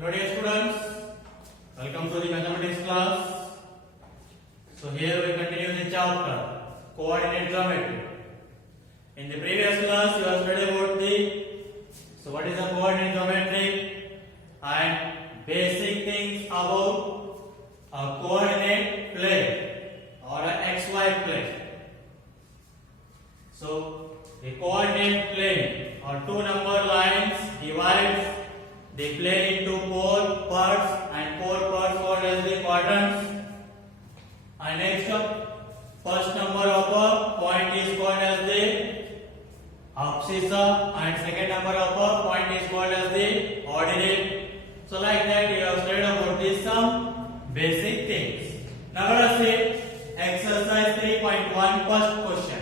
Hello dear students, welcome to the mathematics class. So here we continue the chapter coordinate geometry. In the previous class you have studied about what is the coordinate geometry and basic things about a coordinate plane or a xy plane. So the coordinate plane or two number lines divides the plane into four parts and four parts called as the quadrants. And next first number of a point is called as the abscissa and second number of a point is called as the ordinate. So like that you have studied about this some basic things. Now let us see exercise 3.1 first question.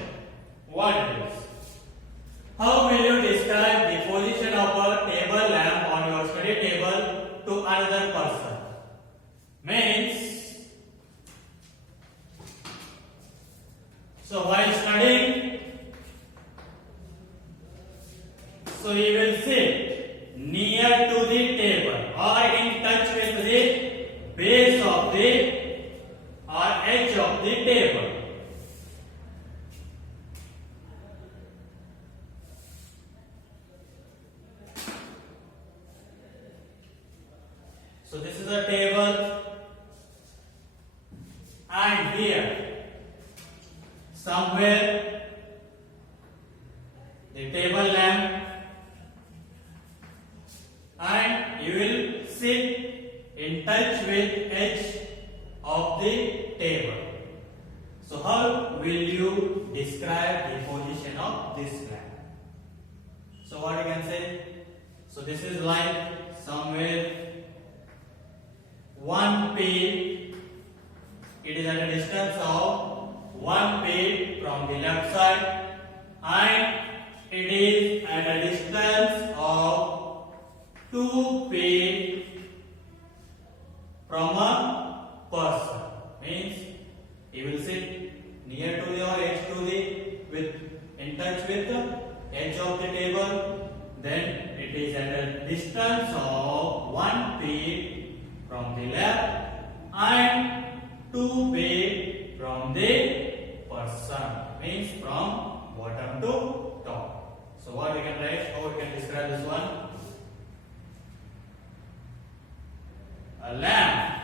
What is? How will you describe the position of a table lamp on your study table to another person? Means, so while studying, so he will sit near to the table or in touch with the base of the or edge of the table. So this is a table and here somewhere the table lamp and you will sit in touch with edge of the table. So how will you describe the position of this lamp? So what you can say? So this is like somewhere 1 feet, it is at a distance of 1 feet from the left side and it is at a distance of 2 feet from a person. Means he will sit near to the or edge to the with in touch with the edge of the table, then it is at a distance of 1 feet from the left and 2 feet from the person, means from bottom to top. So what we can write, how we can describe this one? A lamp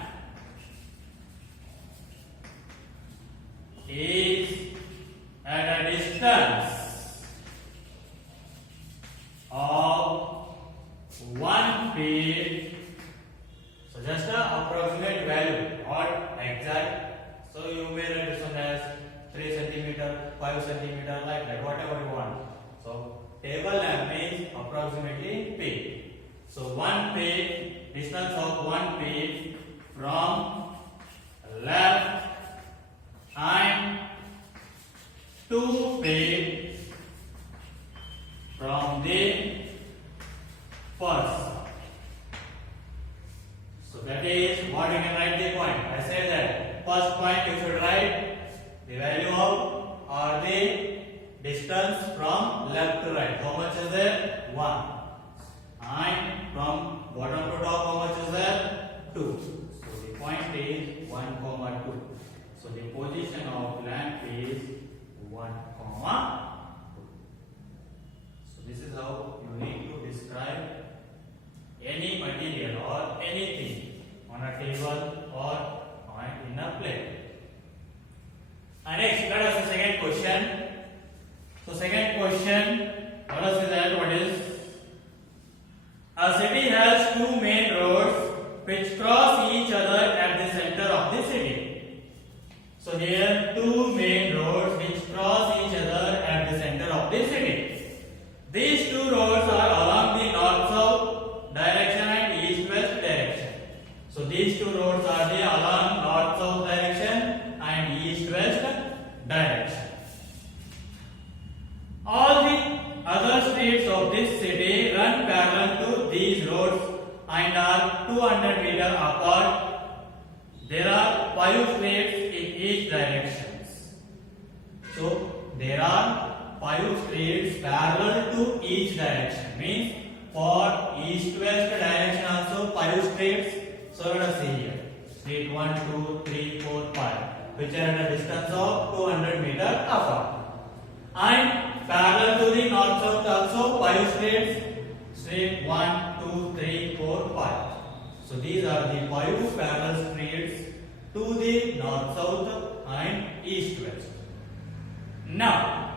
is at a distance of 1 feet. So just an approximate value, not exact. So you may write this one as 3 cm, 5 cm, like that, whatever you want. So table lamp means approximately feet. So 1 feet, distance of 1 feet from left and 2 feet from the person. So that is what you can write the point. I said that first point you should write the value of or the distance from left to right. How much is there? 1. And from bottom to top, how much is there? 2. So the point is 1, 2. So the position of lamp is 1, 2. So this is how you need to describe any material or anything on a table or in a plate. And next, let us see second question. So second question, let us see that what is? A city has two main roads which cross each other at the center of the city. So here two main roads which cross each other at the center of the city. These two roads are along the north-south direction and east-west direction. So these two roads are along north-south direction and east-west direction. All the other streets of this city run parallel to these roads and are 200 meters apart. There are 5 streets in each direction. So there are 5 streets parallel to each direction. Means for east-west direction also 5 streets. So let us see here. Street 1, 2, 3, 4, 5, which are at a distance of 200 meters apart. And parallel to the north-south also 5 streets. Street 1, 2, 3, 4, 5. So these are the 5 parallel streets to the north-south and east-west. Now,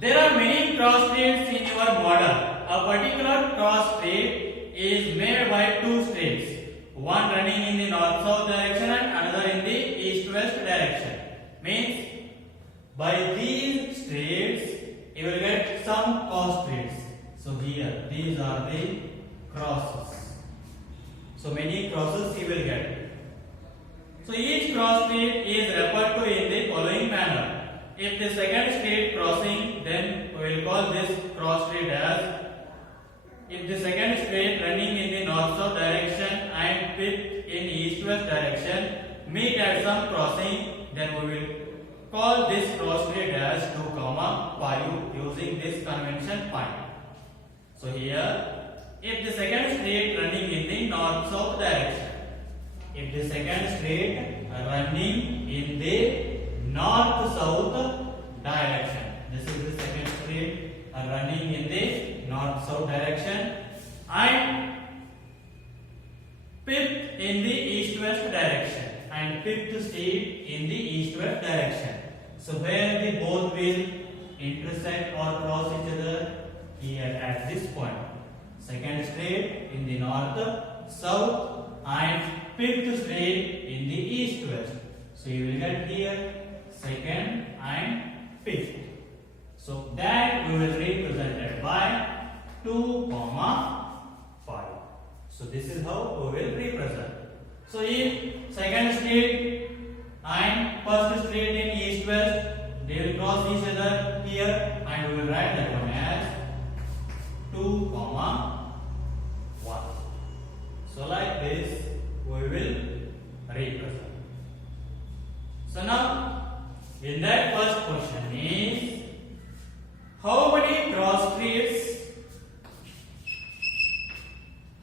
there are many cross streets in your model. A particular cross street is made by 2 streets, one running in the north-south direction and another in the east-west direction. Means by these streets you will get some cross streets. So here these are the crosses. So many crosses you will get. So each cross street is referred to in the following manner. If the second street crossing, then we will call this cross street as. If the second street running in the north-south direction and fifth in east-west direction meet at some crossing, then we will call this cross street as 2, 5 using this convention point. So here, if the second street running in the north-south direction, if the second street running in the north-south direction, this is the second street running in the north-south direction, and fifth in the east-west direction, and fifth street in the east-west direction. So where the both will intersect or cross each other? Here at this point. Second street in the north-south and fifth street in the east-west. So you will get here second and fifth. So that we will represent it by 2, 5. So this is how we will represent. So if second street and first street in east-west, they will cross each other here, and we will write that one as 2, 1. So like this we will represent. So now in that first question is, how many cross streets,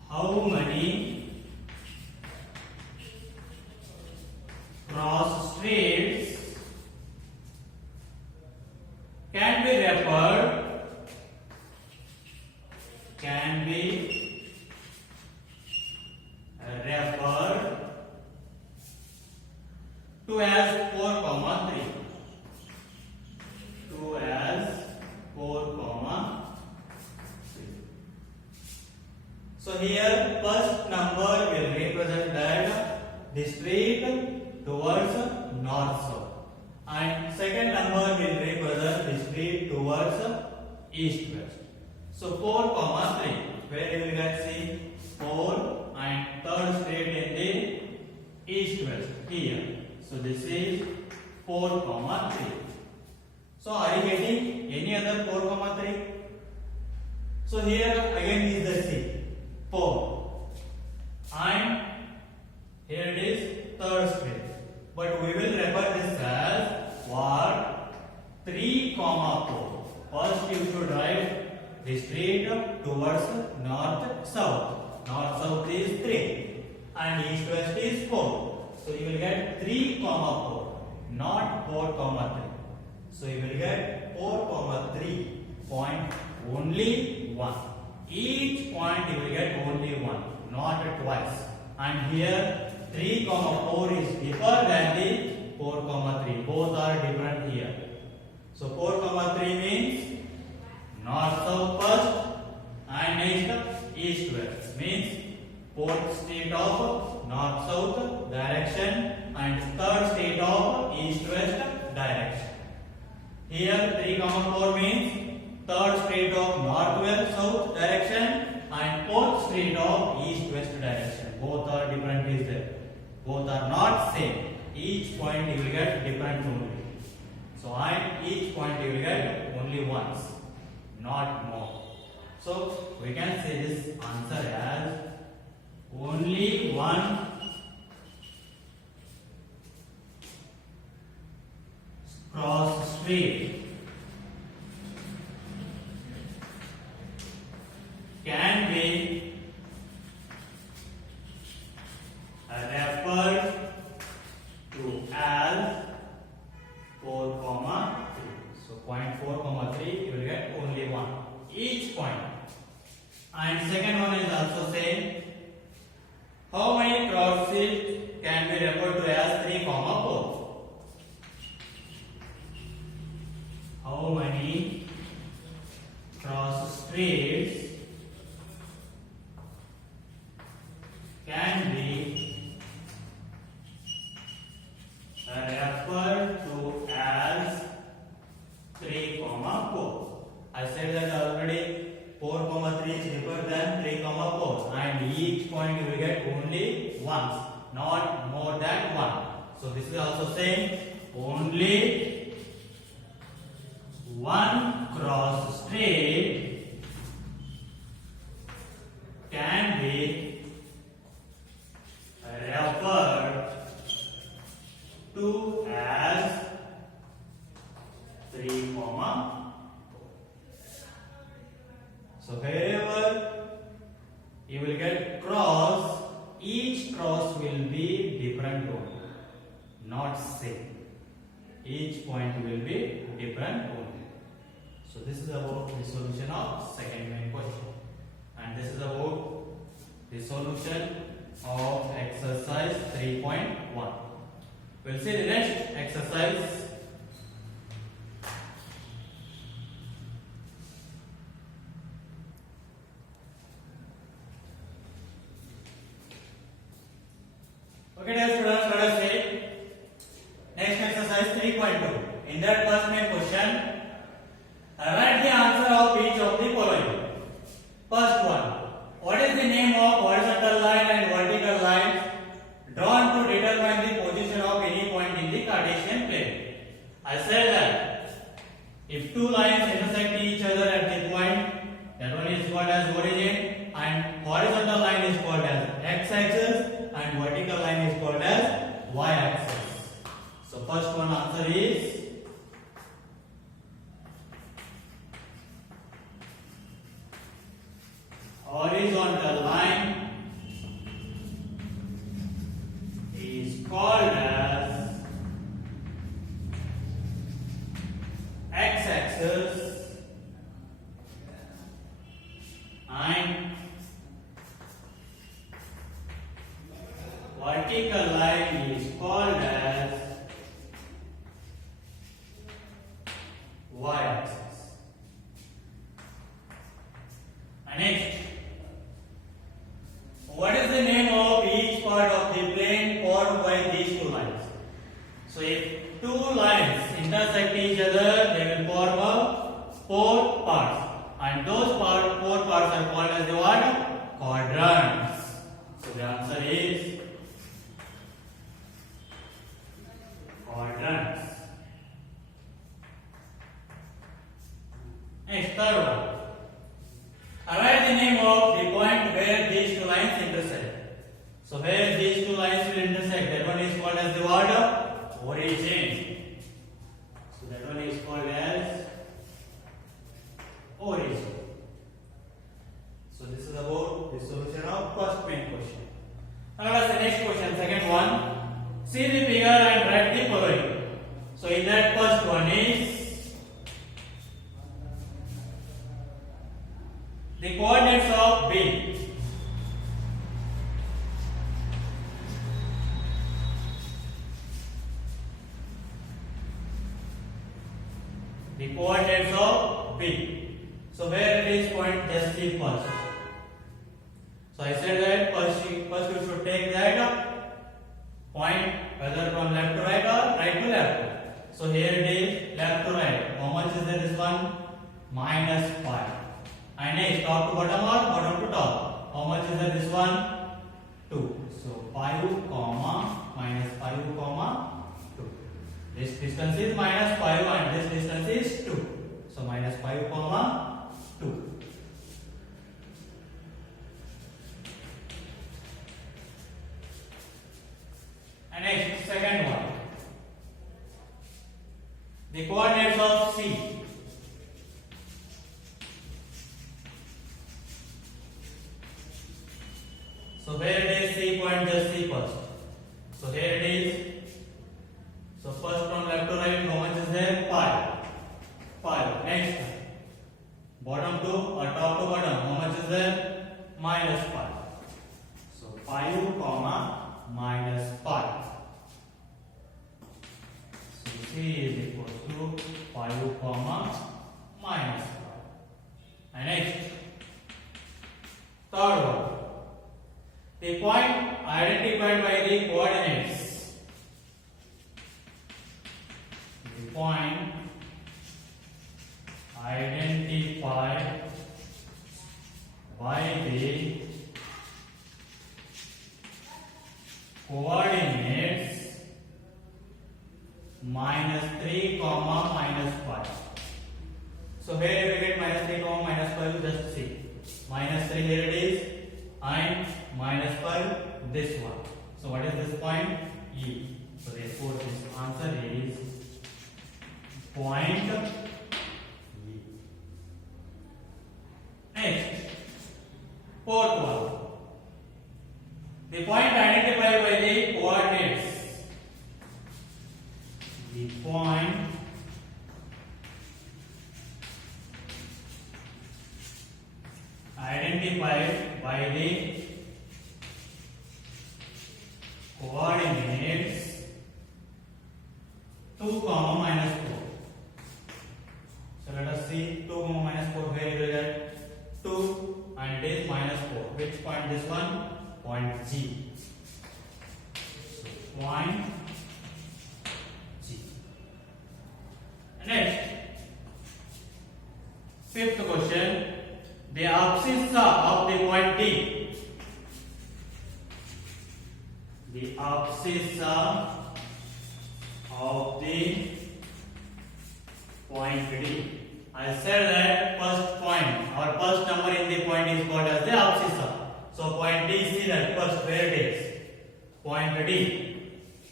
how many cross streets can be referred to as 4, 3. 2 as 4, 3. So here first number will represent that the street towards north-south, and second number will represent the street towards east-west. So 4, 3, where you will get see 4 and third street in the east-west here. So this is 4, 3. So are you getting any other 4, 3? So here again is the C 4, and here it is third street. But we will refer this as what? 3, 4. First you should write the street towards north-south. North-south is 3 and east-west is 4. So you will get 3, 4, not 4, 3. So you will get 4, 3 point only 1. Each point you will get only 1, not twice. And here 3, 4 is different than the 4, 3. Both are different here. So 4, 3 means north-south first and next east-west. Means fourth state of north-south direction and third state of east-west direction. Here 3, 4 means third state of north-south direction and fourth state of east-west direction. Both are different is there. Both are not same. Each point you will get different only. So and each point you will get only once, not more. So we can say this answer as only one cross street be referred to as 4, 3. So point 4, 3 you will get only one each point. And second one is also same. How many cross streets can be referred to as 3, 4? How many cross streets can be referred to as 3, 4? I said that already. 4, 3 is deeper than 3, 4, and each point you will get only once, not more than one. So this is also same. Only one cross street can be referred to as 3, 4. So wherever you will get cross, each cross will be different only, not same. Each point will be different only. So this is about the solution of second main question, and this is about the solution of exercise 3.1. We'll see the next exercise. Okay, dear students, let us see next exercise 3.2. In that first main question, write the answer of each of the following. First one, what is the name of horizontal line and vertical lines drawn to determine the position of any point in the Cartesian plane? I said that if two lines intersect each other at the point, that one is called as origin, and horizontal line is called as x-axis, and vertical line is called as y-axis. So first one answer is horizontal line is called as x-axis, and vertical line is called as y-axis. And next, what is the name of each part of the plane formed by these two lines? So if two lines intersect each other, they will form a 4 parts, and those 4 parts are called as the what? Quadrants. So the answer is quadrants. Next, third one. Write the name of the point where these two lines intersect. So where these two lines will intersect, that one is called as the what? Origin. So that one is called as origin. So this is about the solution of first main question. Now let us the next question, second one. See the figure and write the following. So in that first one is the coordinates of B. The coordinates of B. So where it is point, just see first. So I said that first you should take that point whether from left to right or right to left. So here it is left to right. How much is there? This one minus 5. And next top to bottom or bottom to top. How much is there? This one 2. So 5 comma minus 5 comma 2. This distance is minus 5 and this distance is 2. So minus 5 comma 2. And next second one. The coordinates of C. bottom to or top to bottom, how much is there? Minus 5. So 5 comma minus 5. So C is equal to 5 comma minus 5. And next, third one. The point identified by the coordinates. The point identified by the coordinates minus 3 comma minus 5. So here if we get minus 3 comma minus 5, just see. Minus 3 here it is and minus 5 this one. So what is this point? E. So therefore this answer is point E. Next, fourth one. The point identified by the coordinates. The point identified by the coordinates 2 comma minus 4. So let us see 2 comma minus 4, where you will get 2 and it is minus 4. Which point this one? Point G. So point G. Next, fifth question. The abscissa of the point D. The abscissa of the point D. I said that first point or first number in the point is called as the abscissa. So point D, see that first where it is. Point D.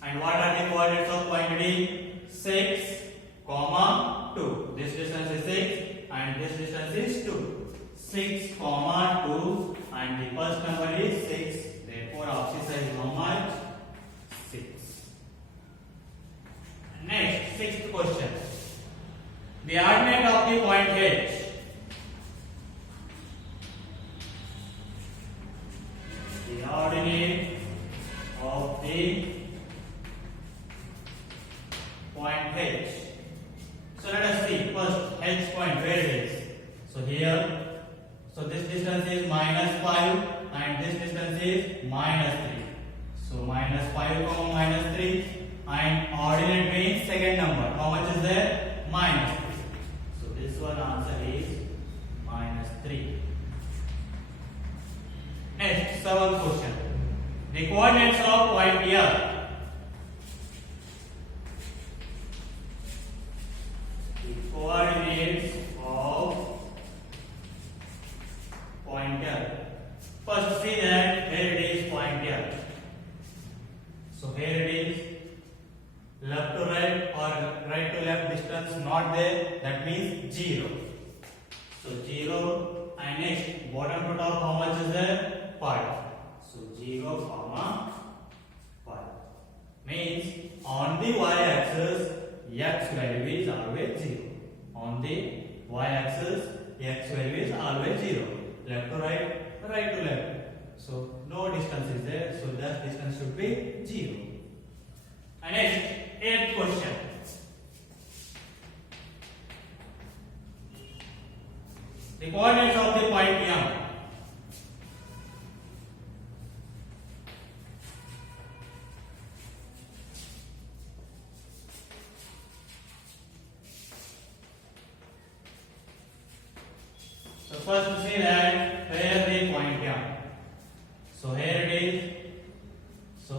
And what are the coordinates of point D? 6, comma 2. This distance is 6 and this distance is 2. 6 comma 2 and the first number is 6. Therefore abscissa is how much? 6. Next, sixth question. The ordinate of the point H. The ordinate of the point H. So let us see first H point where it is. So here, so this distance is minus 5 and this distance is minus 3. So minus 5 comma minus 3 and ordinate means second number. How much is there? Minus 3. So this one answer is minus 3. Next, seventh question. The coordinates of point L. The coordinates of point L. First see that here it is point L. So here it is left to right or right to left distance not there, that means 0. So 0 and next bottom to top how much is there? 5. So 0 comma 5 means on the y-axis x value is always 0. On the y-axis x value is always 0. Left to right, right to left. So no distance is there, so that distance should be 0. And next, eighth question. The coordinates of the point M. So first we see that where the point M. So here it is. So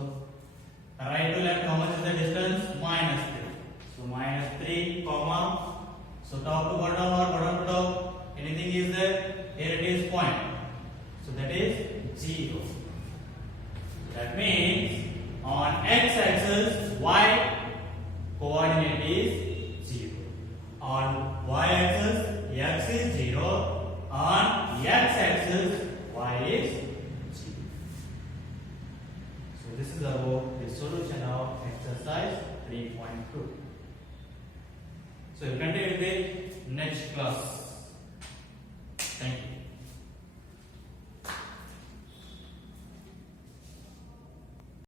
right to left, how much is the distance? Minus 3. So minus 3 comma. So top to bottom or bottom to top, anything is there? Here it is point. So that is 0. That means on x-axis y coordinate is 0. On y-axis x is 0. On x-axis y is 0. So this is about the solution of exercise 3.2. So we will continue with the next class.